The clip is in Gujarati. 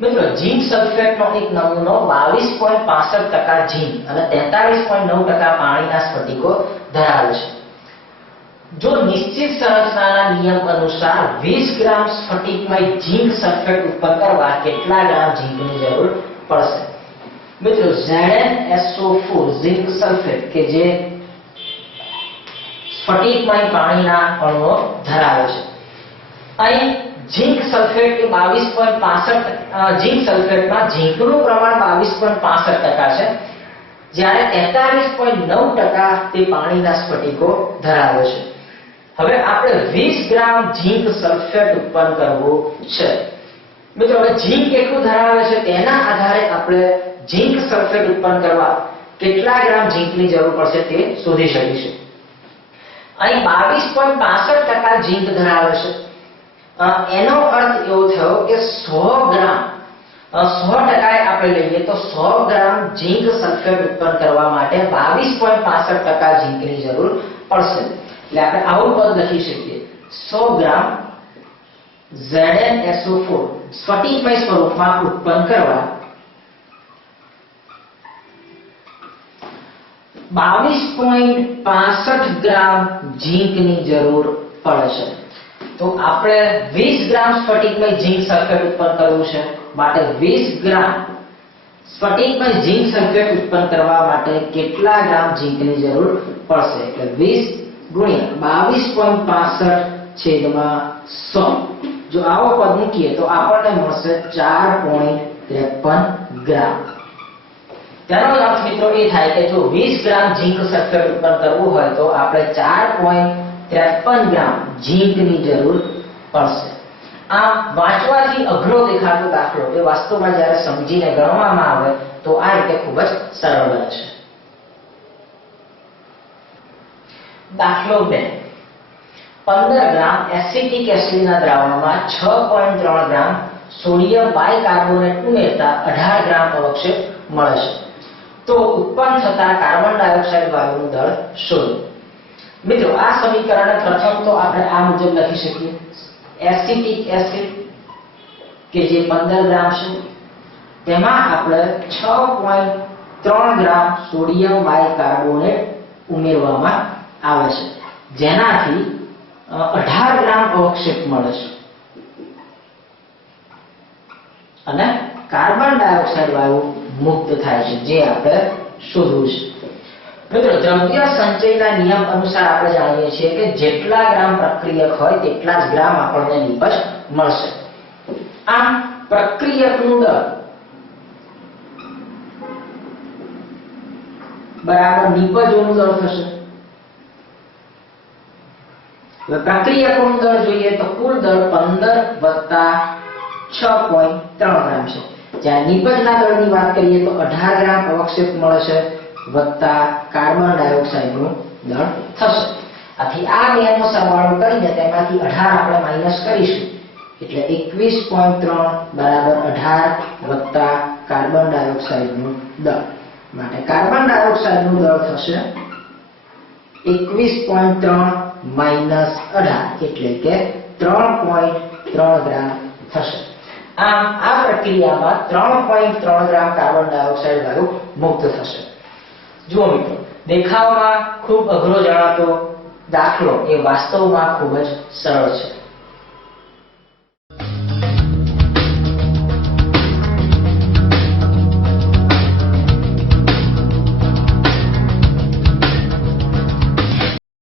મિત્રો ઝીંક સલ્ફેટનો એક નમૂનો 22.65% ઝીંક અને 43.9% પાણીના સ્ફટિકો ધરાવે છે. જો નિશ્ચિત સંરચનાના નિયમ અનુસાર 20 ગ્રામ સ્ફટિકમય ઝીંક સલ્ફેટ ઉત્પન્ન કરવા કેટલા ગ્રામ ઝીંકની જરૂર પડશે? મિત્રો ZnSO4 ઝીંક સલ્ફેટ કે જે સ્ફટિકમય પાણીના અણુઓ ધરાવે છે. અહીં ઝીંક સલ્ફેટ એ 22.65 ઝીંક સલ્ફેટમાં ઝીંકનું પ્રમાણ 22.65% છે, જ્યારે 43.9% તે પાણીના સ્ફટિકો ધરાવે છે. હવે આપણે 20 ગ્રામ ઝીંક સલ્ફેટ ઉત્પન્ન કરવું છે. મિત્રો હવે ઝીંક કેટલું ધરાવે છે તેના આધારે આપણે ઝીંક સલ્ફેટ ઉત્પન્ન કરવા કેટલા ગ્રામ ઝીંકની જરૂર પડશે તે શોધી શકીશું. અહીં 22.65% ઝીંક ધરાવે છે. એનો અર્થ એવો થયો કે 100 ગ્રામ 100% આપણે લઈએ તો 100 ગ્રામ ઝીંક સલ્ફેટ ઉત્પન્ન કરવા માટે 22.65% ઝીંકની જરૂર પડશે. એટલે આપણે આવું પદ લખી શકીએ: 100 ગ્રામ ZnSO4 સ્ફટિકમય સ્વરૂપમાં ઉત્પન્ન કરવા 22.65 ગ્રામ ઝીંકની જરૂર પડશે. તો આપણે 20 ગ્રામ સ્ફટિકમય ઝીંક સલ્ફેટ ઉત્પન્ન કરવું છે, માટે 20 ગ્રામ સ્ફટિકમય ઝીંક સલ્ફેટ ઉત્પન્ન કરવા માટે કેટલા ગ્રામ ઝીંકની જરૂર પડશે? એટલે 20 ગુણ્યા 22.65/100. જો આવો પદ મૂકીએ તો આપણને મળશે 4.53 ગ્રામ. તેનો અર્થ મિત્રો એ થાય કે જો 20 ગ્રામ ઝીંક સલ્ફેટ ઉત્પન્ન કરવું હોય તો આપણે 4.53 ગ્રામ ઝીંકની જરૂર પડશે. આ વાંચવાથી અઘરો દેખાતો દાખલો એ વાસ્તવમાં જ્યારે સમજીને ગણવામાં આવે તો આ રીતે ખૂબ જ સરળ બને છે. દાખલો 2. 15 ગ્રામ એસિટિક એસિડના દ્રાવણમાં 6.3 ગ્રામ સોડિયમ બાયકાર્બોનેટ ઉમેરતા 18 ગ્રામ અવક્ષેપ મળે છે. તો ઉત્પન્ન થતા કાર્બન ડાયોક્સાઇડ વાયુનું દળ શોધો. મિત્રો આ સમીકરણને પ્રથમ તો આપણે આ મુજબ લખી શકીએ: એસિટિક એસિડ કે જે 15 ગ્રામ છે, તેમાં આપણે 6.3 ગ્રામ સોડિયમ બાયકાર્બોનેટ ઉમેરવામાં આવે છે, જેનાથી 18 ગ્રામ અવક્ષેપ મળે છે અને કાર્બન ડાયોક્સાઇડ વાયુ મુક્ત થાય છે, જે આપણે શોધવું છે. મિત્રો દ્રવ્ય સંચયના નિયમ અનુસાર આપણે જાણીએ છીએ કે જેટલા ગ્રામ પ્રક્રિયક હોય તેટલા જ ગ્રામ આપણને નિપજ મળશે. આમ પ્રક્રિયકનું દળ બરાબર નિપજોનું દળ થશે. હવે પ્રક્રિયકોનું દળ જોઈએ તો કુલ દળ 15 વત્તા 6.3 ગ્રામ છે. જ્યાં નિપજના દળની વાત કરીએ તો 18 ગ્રામ અવક્ષેપ મળે છે વત્તા કાર્બન ડાયોક્સાઇડનું દળ થશે. આથી આ બેનો સરવાળો કરીને તેમાંથી 18 આપણે માઈનસ કરીશું, એટલે 21.3 બરાબર 18 વત્તા કાર્બન ડાયોક્સાઇડનું દળ. માટે કાર્બન ડાયોક્સાઇડનું દળ થશે 21.3 માઈનસ 18 એટલે કે 3.3 ગ્રામ થશે. આમ આ પ્રક્રિયામાં 3.3 ગ્રામ કાર્બન ડાયોક્સાઇડ વાયુ મુક્ત થશે. જુઓ મિત્રો, દેખાવમાં ખૂબ અઘરો જણાતો દાખલો એ વાસ્તવમાં ખૂબ જ સરળ છે.